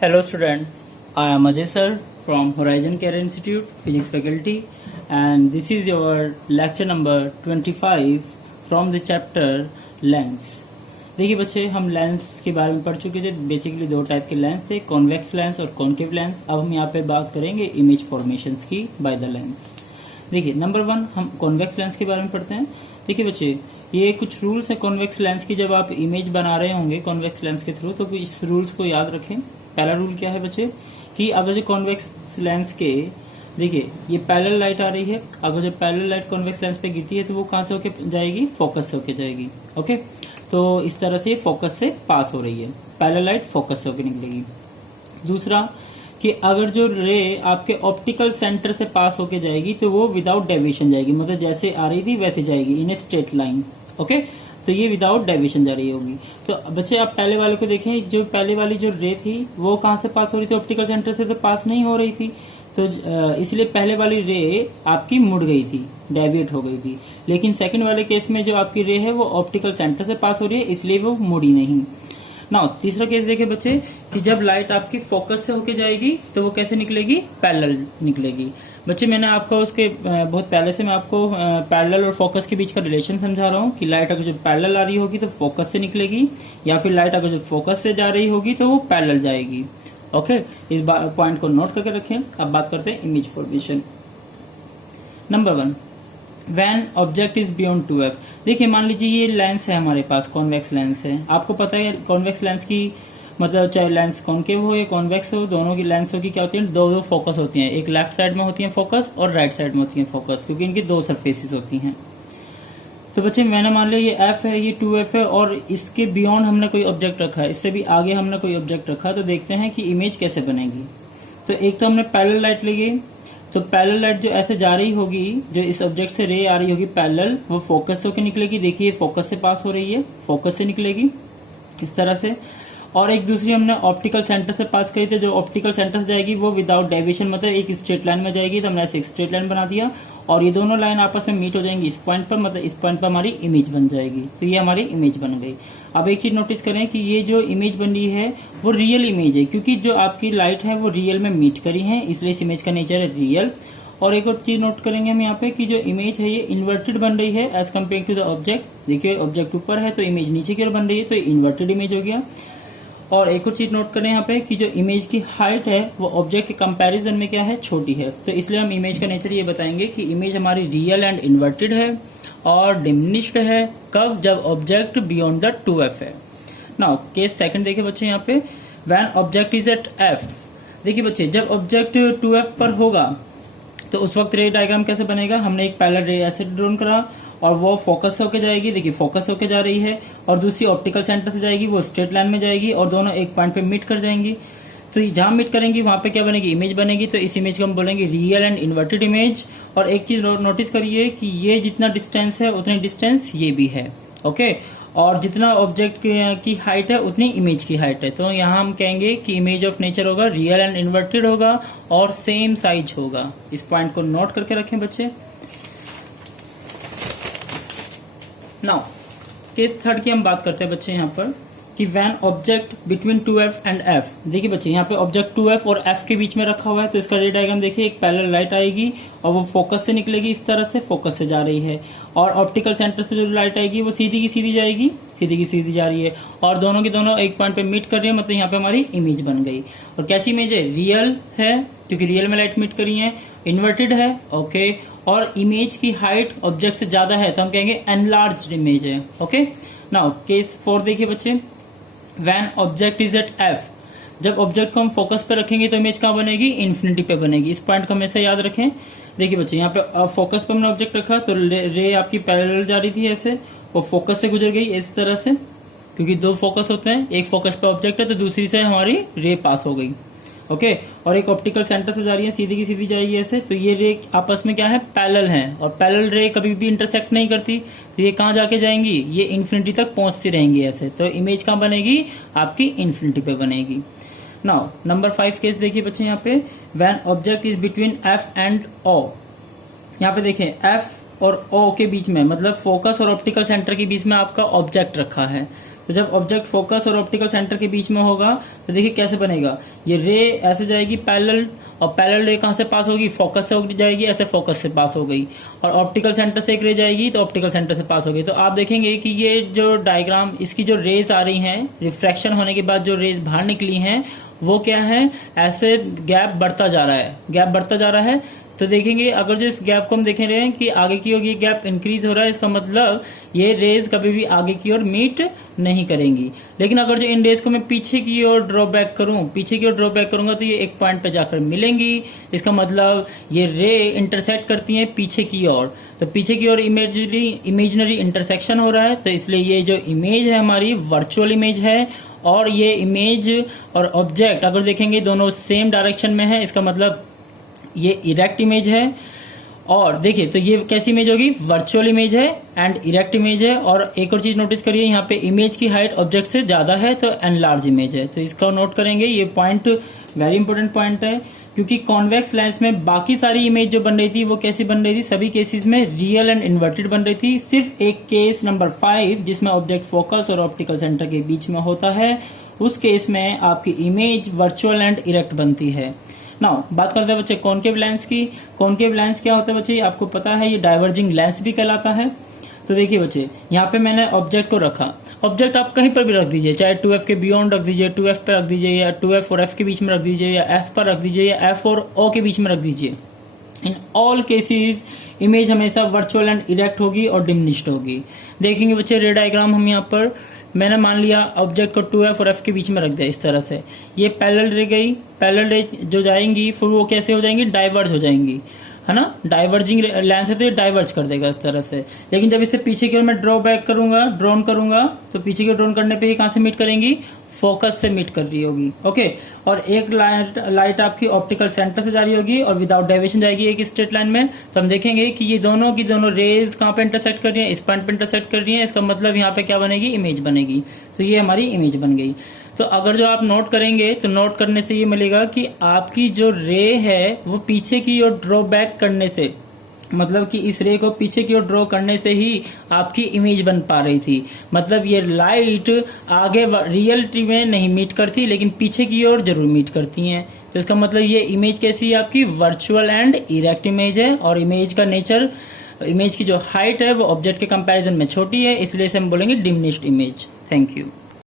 Hello students, I am Ajay sir from Horizon Career Institute, Physics faculty, and this is your lecture number 25 from the chapter Lens. देखिए बच्चे, हम lens के बारे में पढ़ चुके थे। बेसिकली दो टाइप के लेंस थे, कॉन्वेक्स लेंस और कॉन्केव लेंस। अब हम यहाँ पे बात करेंगे इमेज फॉर्मेशंस की बाय द लेंस। देखिए नंबर 1 हम कॉन्वेक्स लेंस के बारे में पढ़ते हैं। देखिए बच्चे, ये कुछ रूल्स है कॉन्वेक्स लेंस की। जब आप इमेज बना रहे होंगे कॉन्वेक्स लेंस के थ्रू, तो इस रूल्स को याद रखें। पहला रूल क्या है बच्चे कि अगर जो कॉन्वेक्स लेंस के, देखिए ये पैरेलल लाइट आ रही है, अगर जो पैरेलल लाइट कॉन्वेक्स लेंस पे गिरती है तो वो कहां से होके जाएगी? फोकस से होके जाएगी। ओके, तो इस तरह से फोकस से पास हो रही है, पैरेलल लाइट फोकस से होके निकलेगी। दूसरा कि अगर जो रे आपके ऑप्टिकल सेंटर से पास होके जाएगी तो वो विदाउट डेविएशन जाएगी, मतलब जैसे आ रही थी वैसे जाएगी इन ए स्ट्रेट लाइन। ओके, तो ये विदाउट डेविएशन जा रही होगी। तो बच्चे आप पहले वाले को देखें, जो पहले वाली जो रे थी वो कहां से पास हो रही थी? ऑप्टिकल सेंटर से तो पास नहीं हो रही थी, तो इसलिए पहले वाली रे आपकी मुड़ गई थी, डेविएट हो गई थी। लेकिन सेकंड वाले केस में जो आपकी रे है वो ऑप्टिकल सेंटर से पास हो रही है, इसलिए वो मुड़ी नहीं। ना तीसरा केस देखे बच्चे कि जब लाइट आपकी फोकस से होके जाएगी तो वो कैसे निकलेगी? पैरेलल निकलेगी। बच्चे मैंने आपको उसके बहुत पहले से मैं आपको पैरेलल और फोकस के बीच का रिलेशन समझा रहा हूँ कि लाइट अगर जो पैरेलल आ रही होगी तो फोकस से निकलेगी, या फिर लाइट अगर जो फोकस से जा रही होगी तो वो पैरेलल जाएगी। ओके, इस पॉइंट को नोट करके रखें। अब बात करते हैं image formation. Number 1, when object is beyond 2f। देखिए मान लीजिए ये लेंस है हमारे पास, कॉन्वेक्स लेंस है। आपको पता है कॉन्वेक्स लेंस की मतलब चाहे लेंस कॉन्केव हो या कॉन्वेक्स हो, दोनों की लेंसों की क्या होती है? दो फोकस होती हैं। एक लेफ्ट साइड में होती है फोकस और राइट साइड में होती है फोकस, क्योंकि इनकी दो सरफेसेस होती हैं। तो बच्चे मैंने मान लिया ये f है, ये 2f है, और इसके बियॉन्ड हमने कोई ऑब्जेक्ट रखा है, इससे भी आगे हमने कोई ऑब्जेक्ट रखा। तो देखते हैं कि इमेज कैसे बनेगी। तो एक तो हमने पैरेलल लाइट ली, तो पैरेलल लाइट जो ऐसे जा रही होगी, जो इस ऑब्जेक्ट से रे आ रही होगी पैरेलल, वो फोकस से होकर निकलेगी। देखिए फोकस से पास हो रही है, फोकस से निकलेगी इस तरह से। और एक दूसरी हमने ऑप्टिकल सेंटर से पास करी थी, जो ऑप्टिकल सेंटर से जाएगी वो विदाउट डेविएशन, मतलब एक स्ट्रेट लाइन में जाएगी। तो हमने ऐसे एक स्ट्रेट लाइन बना दिया और ये दोनों लाइन आपस में मीट हो जाएंगी इस पॉइंट पर, मतलब इस पॉइंट पर हमारी इमेज बन जाएगी। तो ये हमारी इमेज बन गई। अब एक चीज नोटिस करें कि ये जो इमेज बन रही है वो रियल इमेज है, क्योंकि जो आपकी लाइट है वो रियल में मीट करी है, इसलिए इस इमेज का नेचर है रियल। और एक और चीज नोट करेंगे हम यहाँ पे कि जो इमेज है ये इन्वर्टेड बन रही है as compare to the object. देखिए ऑब्जेक्ट ऊपर है तो इमेज नीचे की ओर बन रही है, तो इन्वर्टेड इमेज हो गया। और एक और चीज नोट करें यहाँ पे कि जो इमेज की हाइट है वो ऑब्जेक्ट के कंपैरिजन में क्या है? छोटी है। तो इसलिए हम इमेज का नेचर ये बताएंगे कि इमेज हमारी रियल एंड इन्वर्टेड है और डिमिनिश्ड है। कब? जब ऑब्जेक्ट बियॉन्ड द 2f है। नाउ केस सेकंड देखिए बच्चे यहाँ पे, when object is at f। देखिए बच्चे जब ऑब्जेक्ट 2f पर होगा तो उस वक्त रे डायग्राम कैसे बनेगा? हमने एक पैरेलल रे ऐसे ड्रॉन करा और वो फोकस से होके जाएगी। देखिए फोकस से होके जा रही है, और दूसरी ऑप्टिकल सेंटर से जाएगी, वो स्ट्रेट लाइन में जाएगी और दोनों एक पॉइंट पे मीट कर जाएंगी। तो जहां मीट करेंगी वहां पे क्या बनेगी? इमेज बनेगी। तो इस इमेज को हम बोलेंगे रियल एंड इन्वर्टेड इमेज। और एक चीज नोटिस करिए कि ये जितना डिस्टेंस है उतनी डिस्टेंस ये भी है। ओके, और जितना ऑब्जेक्ट की हाइट है उतनी इमेज की हाइट है। तो यहाँ हम कहेंगे कि इमेज ऑफ नेचर होगा रियल एंड इन्वर्टेड होगा और सेम साइज होगा। इस पॉइंट को नोट करके रखें बच्चे। नाउ केस थर्ड की हम बात करते हैं बच्चे यहाँ पर कि when object between 2f and f। देखिए बच्चे यहाँ पे ऑब्जेक्ट 2f और f के बीच में रखा हुआ है, तो इसका रे डायग्राम देखिए, एक पैरेलल लाइट आएगी और वो फोकस से निकलेगी इस तरह से, फोकस से जा रही है। और ऑप्टिकल सेंटर से जो लाइट आएगी वो सीधी की सीधी जाएगी, सीधी की सीधी जा रही है, और दोनों की दोनों एक पॉइंट पे मीट कर रही है, मतलब यहाँ पे हमारी इमेज बन गई। और कैसी इमेज है? रियल है, क्योंकि रियल में लाइट मीट करी है। इन्वर्टेड है, ओके, और इमेज की हाइट ऑब्जेक्ट से ज्यादा है तो हम कहेंगे एनलार्ज्ड इमेज है। ओके, नाउ केस 4 देखिए बच्चे, when object is at f। जब ऑब्जेक्ट को हम फोकस पे रखेंगे तो इमेज कहाँ बनेगी? इन्फिनिटी पे बनेगी। इस पॉइंट को हमेशा याद रखें। देखिए बच्चे यहाँ पे फोकस पे हमने ऑब्जेक्ट रखा तो रे आपकी पैरेलल जा रही थी ऐसे, और फोकस से गुजर गई इस तरह से, क्योंकि दो फोकस होते हैं, एक फोकस पे ऑब्जेक्ट है तो दूसरी से हमारी रे पास हो गई। ओके, और एक ऑप्टिकल सेंटर से जा रही है, सीधी की सीधी जाएगी ऐसे। तो ये रे आपस में क्या है? पैरेलल हैं, और पैरेलल रे कभी भी इंटरसेक्ट नहीं करती, तो ये कहाँ जाके जाएंगी? ये इन्फिनिटी तक पहुंचती रहेंगी ऐसे। तो इमेज कहाँ बनेगी? आपकी इन्फिनिटी पे बनेगी। नाउ नंबर 5 केस देखिए बच्चे यहाँ पे, when object is between f and o। यहाँ पे देखें f और o के बीच में, मतलब फोकस और ऑप्टिकल सेंटर के बीच में आपका ऑब्जेक्ट रखा है। तो जब ऑब्जेक्ट फोकस और ऑप्टिकल सेंटर के बीच में होगा तो देखिए कैसे बनेगा, ये रे ऐसे जाएगी पैरेलल, और पैरेलल रे कहां से पास होगी, फोकस से हो जाएगी, ऐसे फोकस से पास हो गई, और ऑप्टिकल सेंटर से एक रे जाएगी तो ऑप्टिकल सेंटर से पास हो गई। तो आप देखेंगे कि ये जो डायग्राम, इसकी जो रेज आ रही हैं, रिफ्रैक्शन होने के बाद जो रेज बाहर निकली हैं वो क्या है, ऐसे गैप बढ़ता जा रहा है, गैप बढ़ता जा रहा है। तो देखेंगे अगर जो इस गैप को हम देख रहे हैं कि आगे की ओर ये गैप इंक्रीज हो रहा है, इसका मतलब ये रेज कभी भी आगे की ओर मीट नहीं करेंगी। लेकिन अगर जो इन रेज को मैं पीछे की ओर ड्रॉ बैक करूं, पीछे की ओर ड्रॉ बैक करूंगा तो ये एक पॉइंट पे जाकर मिलेंगी। इसका मतलब ये रे इंटरसेक्ट करती हैं पीछे की ओर, तो पीछे की ओर इमेजिनरी इंटरसेक्शन हो रहा है। तो इसलिए ये जो इमेज है हमारी वर्चुअल इमेज है, और ये इमेज और ऑब्जेक्ट अगर देखेंगे दोनों सेम डायरेक्शन में है, इसका मतलब ये इरेक्ट इमेज है। और देखिए तो ये कैसी इमेज होगी, वर्चुअल इमेज है एंड इरेक्ट इमेज है। और एक और चीज नोटिस करिए, यहाँ पे इमेज की हाइट ऑब्जेक्ट से ज्यादा है तो एनलार्ज इमेज है। तो इसका नोट करेंगे, ये पॉइंट वेरी इंपॉर्टेंट पॉइंट है, क्योंकि कॉन्वेक्स लेंस में बाकी सारी इमेज जो बन रही थी वो कैसी बन रही थी, सभी केसेस में रियल एंड इन्वर्टेड बन रही थी। सिर्फ एक केस नंबर 5 जिसमें ऑब्जेक्ट फोकस और ऑप्टिकल सेंटर के बीच में होता है, उस केस में आपकी इमेज वर्चुअल एंड इरेक्ट बनती है। नाउ बात करते हैं बच्चे कॉनकेव लेंस की। कॉनकेव लेंस क्या होता है बच्चे, आपको पता है ये डाइवर्जिंग लेंस भी कहलाता है। तो देखिए बच्चे, यहाँ पे मैंने ऑब्जेक्ट को रखा, ऑब्जेक्ट आप कहीं पर भी रख दीजिए, चाहे 2f के बियॉन्ड रख दीजिए, 2f पे रख दीजिए, या 2f और f के बीच में रख दीजिए, या f पर रख दीजिए, या f और o के बीच में रख दीजिए। इन ऑल केसेस इमेज हमेशा वर्चुअल एंड इरेक्ट होगी और डिमिनिश्ड होगी। देखेंगे बच्चे रे डायग्राम हम यहाँ पर, मैंने मान लिया ऑब्जेक्ट को 2f और f के बीच में रख दिया इस तरह से, ये पैरेलल रे गई, पैरेलल रे जो जाएंगी फिर वो कैसे हो जाएंगी, डाइवर्ज हो जाएंगी, है ना। डाइवर्जिंग लेंस है तो ये डाइवर्ज कर देगा इस तरह से। लेकिन जब इसे पीछे की ओर मैं ड्रॉ बैक करूंगा, ड्रोन करूंगा, तो पीछे की ओर ड्रोन करने पे ही कहां से मीट करेंगी, फोकस से मीट कर रही होगी। ओके, और एक लाइट आपकी ऑप्टिकल सेंटर से जा रही होगी और विदाउट डेविएशन जाएगी एक स्ट्रेट लाइन में। तो हम देखेंगे कि ये दोनों की दोनों रेज कहां पे इंटरसेक्ट कर रही है, इस पॉइंट पे इंटरसेक्ट कर रही है। इसका मतलब यहाँ पे क्या बनेगी, इमेज बनेगी। तो ये हमारी इमेज बन गई। तो अगर जो आप नोट करेंगे तो नोट करने से ये मिलेगा कि आपकी जो रे है वो पीछे की ओर ड्रॉ बैक करने से, मतलब कि इस रे को पीछे की ओर ड्रॉ करने से ही आपकी इमेज बन पा रही थी। मतलब ये लाइट आगे रियलिटी में नहीं मीट करती, लेकिन पीछे की ओर जरूर मीट करती हैं। तो इसका मतलब ये इमेज कैसी है आपकी, वर्चुअल एंड इरेक्ट इमेज है। और इमेज का नेचर, इमेज की जो हाइट है वो ऑब्जेक्ट के कंपैरिजन में छोटी है, इसलिए से हम बोलेंगे डिमिनिश्ड इमेज। Thank you.